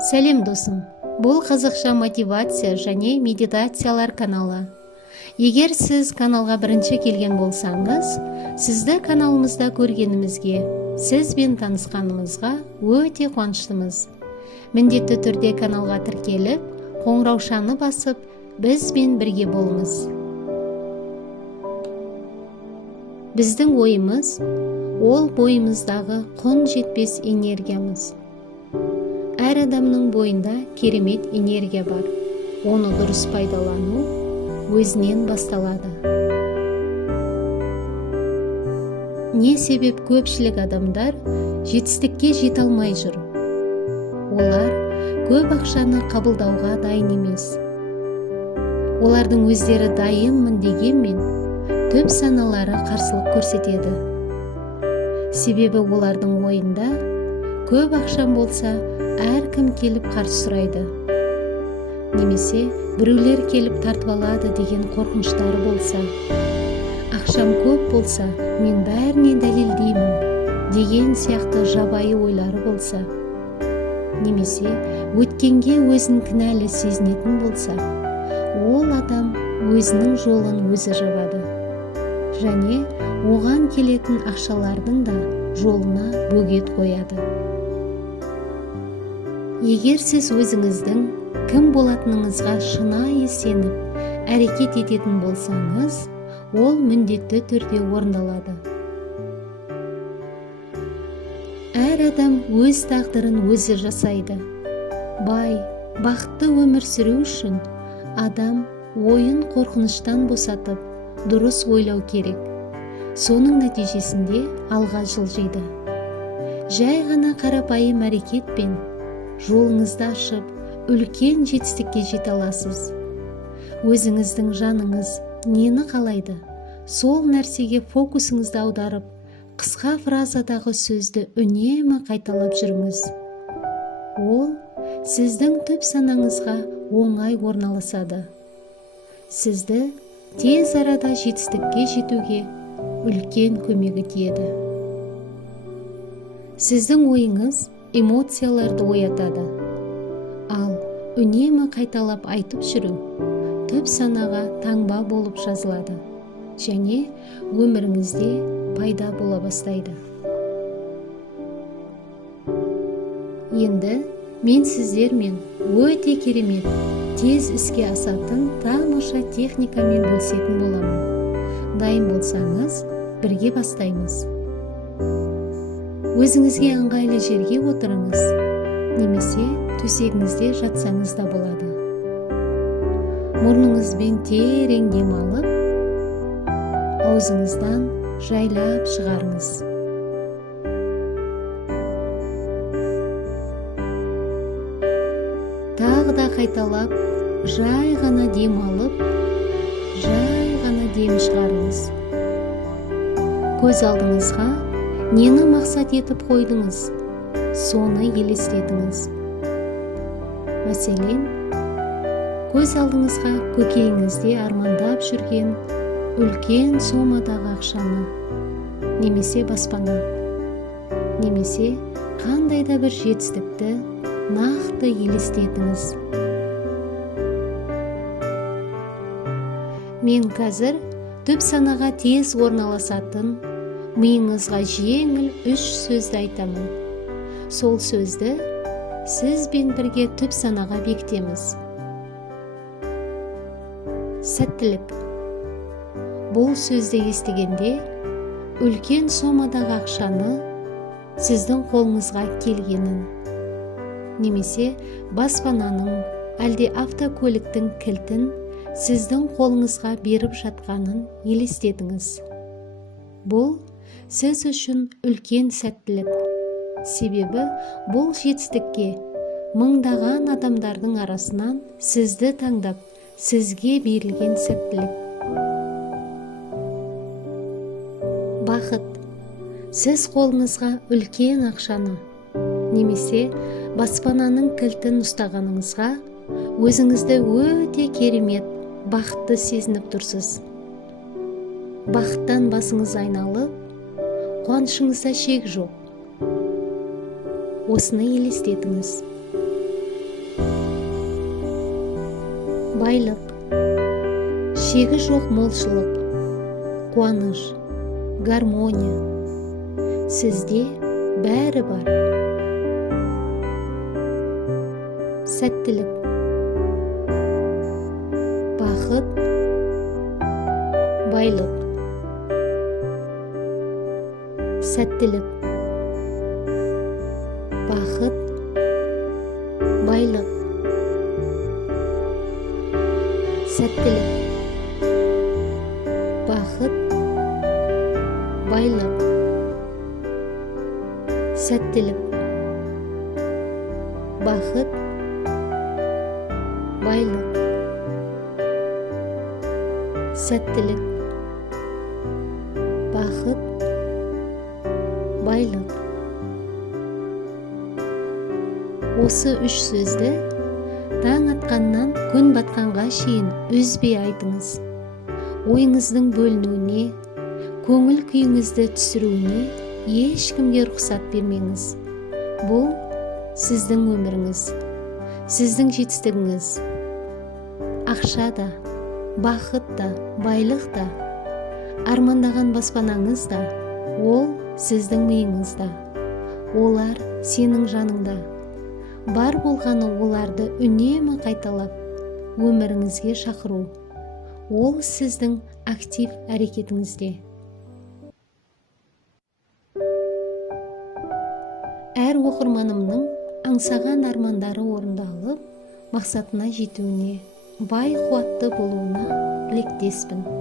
Сәлем досым, бұл қазақша мотивация және медитациялар каналы. Егер сіз каналға бірінші келген болсаңыз, сізді каналымызда көргенімізге, сізбен танысқанымызға өте қуаныштымыз. Міндетті түрде каналға тіркеліп, қоңыраушаны басып, бізбен бірге болыңыз. Біздің ойымыз, ол бойымыздағы құн жетпес энергиямыз. Әр адамның бойында керемет энергия бар. Оны дұрыс пайдалану өзінен басталады. Не себеп көпшілік адамдар жетістікке жете алмай жүр? Олар көп ақшаны қабылдауға дайын емес. Олардың өздері дайынмын дегенмен, төп саналары қарсылық көрсетеді. Себебі олардың ойында көп ақшам болса, әркім келіп қарсы сұрайды. Немесе біреулер келіп тартып алады деген қорқыныштары болса, ақшам көп болса, мен бәріне дәлелдеймін деген сияқты жабайы ойлары болса, немесе өткенге өзін кінәлі сезінетін болса, ол адам өзінің жолын өзі жабады. Және оған келетін ақшалардың да жолына бөгет қояды. Егер сіз өзіңіздің кім болатыныңызға шынайы сеніп, әрекет ететін болсаңыз, ол міндетті түрде орындалады. Әр адам өз тағдырын өзі жасайды. Бай, бақытты өмір сүру үшін адам ойын қорқыныштан босатып, дұрыс ойлау керек. Соның нәтижесінде алға жылжиды. Жай ғана қарапайым әрекетпен жолыңызды ашып, үлкен жетістікке жете аласыз. Өзіңіздің жаныңыз нені қалайды? Сол нәрсеге фокусыңызды аударып, қысқа фразадағы сөзді үнемі қайталап жүріңіз. Ол сіздің түп санаңызға оңай орналасады. Сізді тез арада жетістікке жетуге үлкен көмегі тиеді. Сіздің ойыңыз эмоцияларды оятады. Ал үнемі қайталап айтып жүру түп санаға таңба болып жазылады және өміріңізде пайда бола бастайды. Енді мен сіздермен өте керемет, тез іске асатын тамаша техникамен бөлісетін боламын. Дайын болсаңыз, бірге бастаймыз. Өзіңізге ыңғайлы жерге отырыңыз, немесе төсегіңізде жатсаңыз да болады. Мұрныңызбен терең дем алып, аузыңыздан жайлап шығарыңыз. Тағы да қайталап, жай ғана дем алып, жай ғана дем шығарыңыз. Көз алдыңызға нені мақсат етіп қойдыңыз, соны елестетіңіз. Мәселен, көз алдыңызға көкейіңізде армандап жүрген үлкен сомадағы ақшаны, немесе баспана, немесе қандай да бір жетістікті нақты елестетіңіз. Мен қазір түп санаға тез орналасатын, миыңызға жеңіл 3 сөзді айтамын. Сол сөзді сізбен бірге түп санаға бекітеміз. Сәттілік. Бұл сөзді естігенде, үлкен сомадағы ақшаны сіздің қолыңызға келгенін, немесе баспананың, әлде автокөліктің кілтін сіздің қолыңызға беріп жатқанын елестетіңіз. Бұл сіз үшін үлкен сәттілік. Себебі бұл жетістікке мыңдаған адамдардың арасынан сізді таңдап, сізге берілген сәттілік. Бақыт. Сіз қолыңызға үлкен ақшаны, немесе баспананың кілтін ұстағаныңызға өзіңізді өте керемет, бақытты сезініп тұрсыз. Бақыттан басыңыз айналып, қуанышыңызда шек жоқ. Осыны елестетіңіз. байлық, шегі жоқ молшылық, қуаныш, гармония. Сізде бәрі бар. Сәттілік, бақыт, байлық. Сәттілік, бақыт, байлық. Сәттілік, бақыт, байлық. Сәттілік, бақыт, байлық. Сәттілік, бақыт, байлық. Осы үш сөзді таң атқаннан күн батқанға шейін үзбей айтыңыз. Ойыңыздың бөлінуіне, көңіл күйіңізді түсіруіне ешкімге рұқсат бермеңіз. Бұл сіздің өміріңіз, сіздің жетістігіңіз. Ақша да, бақыт та, байлық та, армандаған баспанаңыз да, ол сіздің миыңызда. Олар сенің жаныңда. Бар болғаны оларды үнемі қайталап, өміріңізге шақыру. Ол сіздің актив әрекетіңізде. Әр оқырманымның аңсаған армандары орындалып, мақсатына жетуіне, бай қуатты болуына тілектеспін.